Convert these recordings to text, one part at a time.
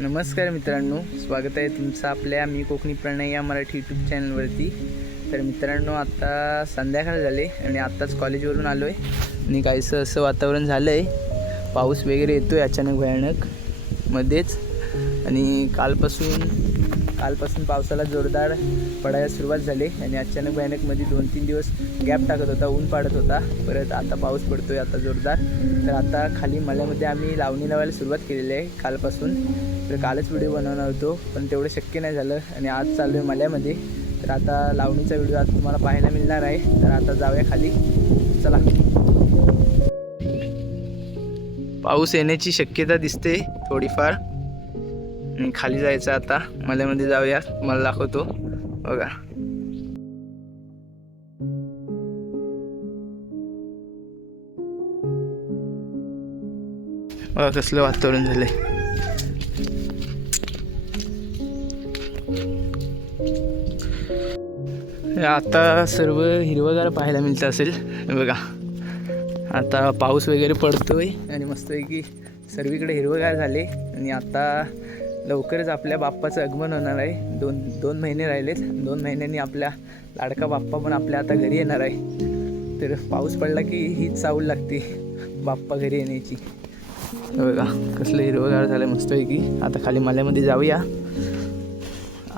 नमस्कार मित्रांनो, स्वागत आहे तुमचं आपल्या मी कोकणी प्रणय या मराठी यूट्यूब चॅनलवरती। तर मित्रांनो, आता संध्याकाळ झाले आणि आत्ताच कॉलेजवरून आलो आहे आणि काहीसं असं वातावरण झालं आहे, पाऊस वगैरे येतो आहे अचानक भयानक मध्येच। आणि कालपासून पावसाला जोरदार पडायला सुरुवात झाली आणि अचानक भयानक मध्ये 2-3 दिवस गॅप टाकत होता, ऊन पाडत होता, परत आता पाऊस पडतो आहे आता जोरदार। तर आता खाली मल्यामध्ये आम्ही लावणी लावायला सुरुवात केलेली आहे कालपासून। तर कालच व्हिडिओ बनवणार होतो पण तेवढं शक्य नाही झालं आणि आज चाललो आहे मल्यामध्ये। तर आता लावणीचा व्हिडिओ आज तुम्हाला पाहायला मिळणार आहे। तर आता जाऊया खाली, चला। पाऊस येण्याची शक्यता दिसते थोडीफार आणि खाली जायचं आता मल्यामध्ये जाऊया, मला दाखवतो बघा। बघा कसलं वातावरण झालंय। आता सर्व हिरवगार पाहायला मिळतं असेल बघा। आता पाऊस वगैरे पडतोय आणि मस्तपैकी सर्वीकडे हिरवगार झाले आणि आता लवकरच आपल्या बाप्पाचं आगमन होणार आहे। दोन महिने राहिलेत, 2 महिन्यांनी आपल्या लाडका बाप्पा पण आपल्या आता घरी येणार आहे। तर पाऊस पडला की हीच चाहूल लागते बाप्पा घरी येण्याची। बघा कसलं हिरवगार झालं मस्तपैकी। आता खाली मल्यामध्ये जाऊया।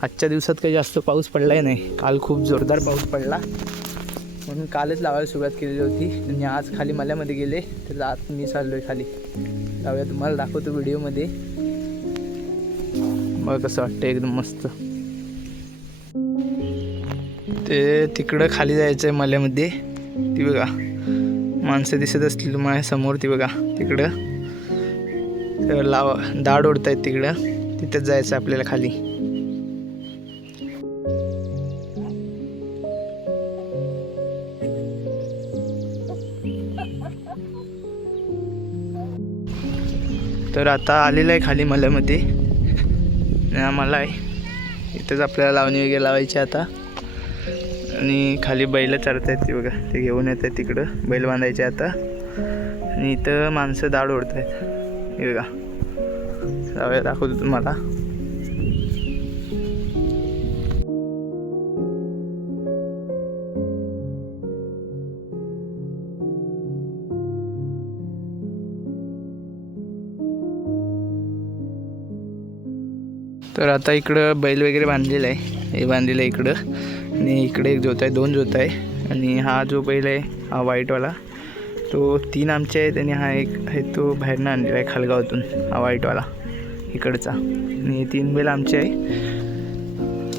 आजच्या दिवसात काही जास्त पाऊस पडलाय नाही, काल खूप जोरदार पाऊस पडला म्हणून कालच लावायला सुरुवात केलेली होती आणि आज खाली मल्यामध्ये गेले। तर आत मी चाललो आहे खाली, जाऊया तुम्हाला दाखवतो व्हिडिओमध्ये। बघा कसं वाटतं, एकदम मस्त। ते तिकडं खाली जायचं आहे मल्यामध्ये, ती बघा माणसं दिसत असतील माझ्या समोर, ती बघा तिकडं दाढ ओढतायत तिकडं, तिथंच जायचं आपल्याला खाली। तर आता आलेलं आहे खाली मल्यामध्ये आणि आम्हाला इथंच आपल्याला लावणी वगैरे लावायची आता। आणि खाली बैल चरत आहेत ते बघा, ते घेऊन येत आहेत तिकडं, बैल बांधायचे आता। आणि इथं माणसं दाढ ओढत आहेत हे बघा, जाऊया दाखवतो तुम्हाला। तर आता इकडं बैल वगैरे बांधलेलं आहे, हे बांधलेलं आहे इकडं आणि इकडे एक जोत आहे, 2 जोत आहे। आणि हा जो बैल आहे हा व्हाईटवाला, तो 3 आमचे आहेत आणि हा एक आहे तो बाहेरनं आणलेला आहे खालगावातून, हा व्हाईटवाला इकडचा। आणि 3 बैल आमचे आहे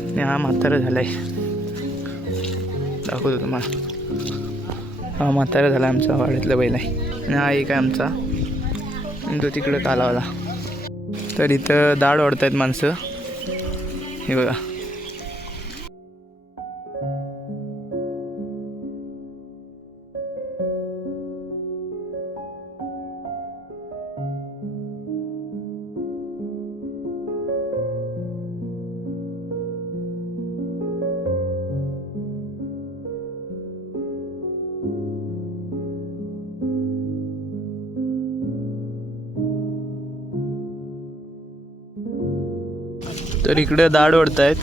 आणि हा म्हातारा झाला आहे, दाखवतो तुम्हाला। हा म्हातारा झाला आमचा वाड्यातला बैल आहे आणि हा एक आहे आमचा आणि तो तिकडं कालावाला। तर इथं दाढ ओढत आहेत माणसं हे बघा। तर इकडं दाढ ओढतायत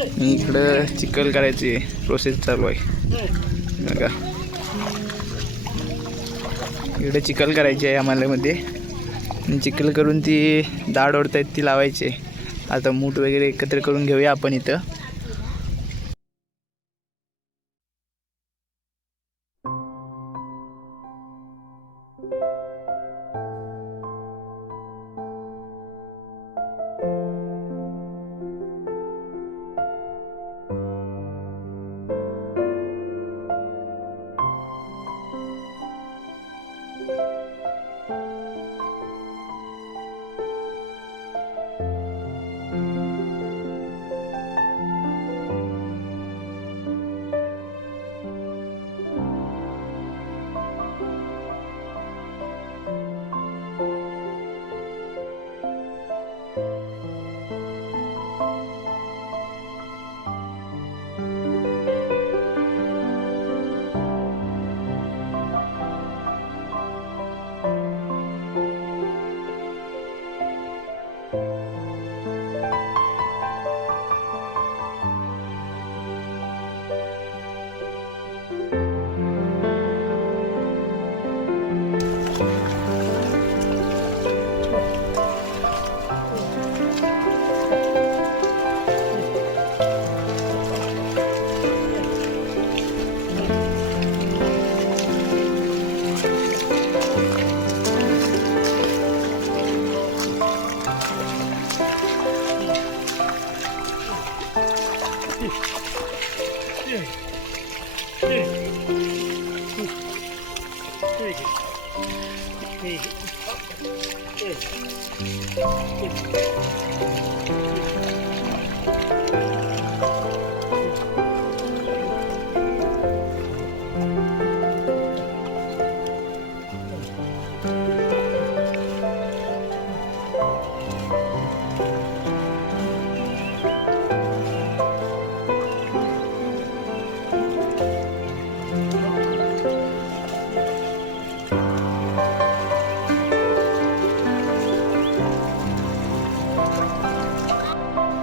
आणि इकडं चिखल करायची प्रोसेस चालू आहे बघा। इकडे चिखल करायची आहे आम्हालामध्ये आणि चिखल करून ती दाढ ओढतायत ती लावायची। आता मूठ वगैरे एकत्र करून घेऊया आपण इथं।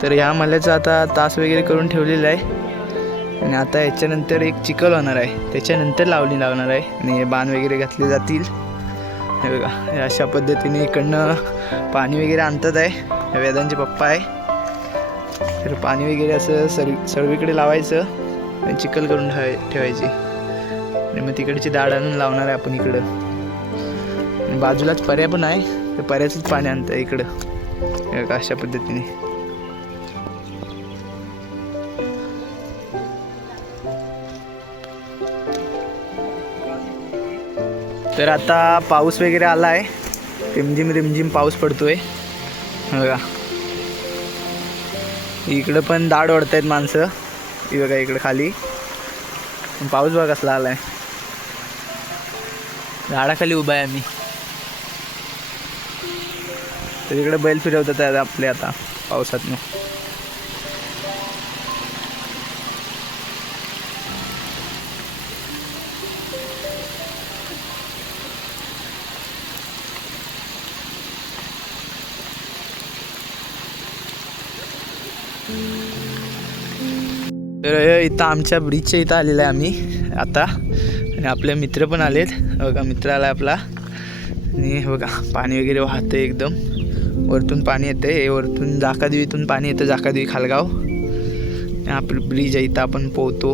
तर ह्या मल्याचा आता तास वगैरे करून ठेवलेला आहे आणि आता याच्यानंतर एक चिखल होणार आहे, त्याच्यानंतर लावणी लावणार आहे आणि बाण वगैरे घातले जातील. हे बघा, हे अशा पद्धतीने इकडनं पाणी वगैरे आणतात आहे. वेदांचे पप्पा आहे. तर पाणी वगैरे असं सर्वीकडे लावायचं आणि चिखल करून ठेवायची आणि मग तिकडची दाढ आणून लावणार आहे आपण इकडं. आणि बाजूलाच पर्या पण आहे, तर पर्याचंच पाणी आणतं आहे इकडं. हे बघा अशा पद्धतीने. तर आता पाऊस वगैरे आला आहे, रिमझिम रिमझिम पाऊस पडतोय. बघा इकडं पण दाढ ओढत आहेत माणसं. ही बघा इकडं खाली पाऊस बघा कसला आला आहे. झाडाखाली उभा आहे आम्ही. तर इकडे बैल फिरवतात आपले आता पावसातनं. तर इथं आमच्या ब्रिजच्या इथं आलेलं आहे आम्ही आता आणि आपले मित्र पण आलेत. बघा मित्र आला आपला आणि बघा पाणी वगैरे वाहतं एकदम. वरतून पाणी येतं, हे वरतून जाकादेवीतून पाणी येतं, जाकादेवी खालगाव. आपलं ब्रिज आहे इथं आपण पोहतो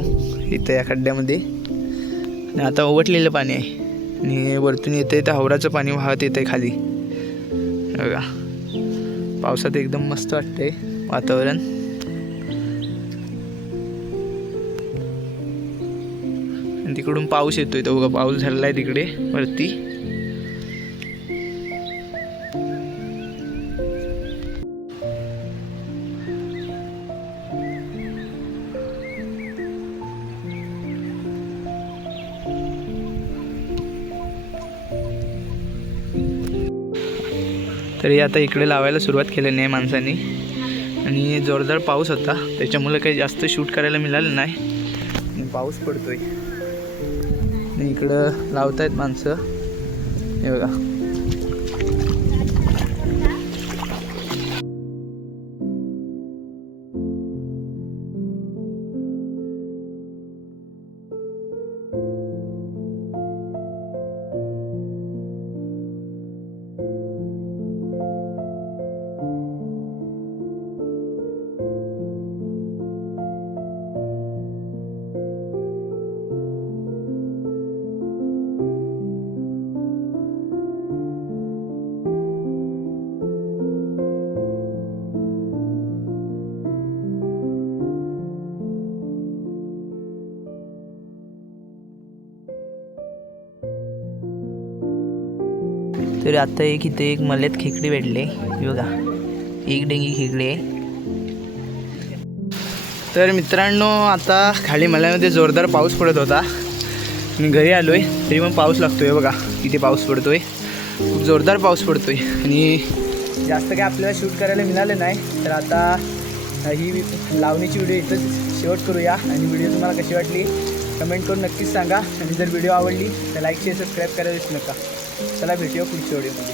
इथं या खड्ड्यामध्ये आणि आता ओवटलेलं पाणी आहे आणि वरतून येतं इथं हावराचं पाणी वाहत येतं खाली. बघा पावसात एकदम मस्त वाटतंय वातावरण. तिकडून पाऊस येतोय, तो बघा पाऊस झालेला आहे तिकडे वरती. तरी आता इकडे लावायला सुरुवात केली नाही माणसांनी आणि जोरदार पाऊस होता, त्याच्यामुळे काही जास्त शूट करायला मिळालं नाही. पाऊस पडतोय आणि इकडं लावतायत माणसं. हे बघा तर आता इथे एक मल्यात खेकडे भेटले. बघा एक डेंगी खेकडे आहे. तर मित्रांनो आता खाली मल्यामध्ये जोरदार पाऊस पडत होता. मी घरी आलो आहे तरी पण पाऊस लागतोय. बघा इथे पाऊस पडतोय, खूप जोरदार पाऊस पडतोय आणि जास्त काही आपल्याला शूट करायला मिळालं नाही. तर आता ही लावणीची व्हिडिओ इथंच शेवट करूया आणि व्हिडिओ तुम्हाला कशी वाटली कमेंट करून नक्कीच सांगा आणि जर व्हिडिओ आवडली तर लाईक शेअर सबस्क्राईब करायला विसरू नका. चला भेटूया पुढच्या व्हिडिओमध्ये.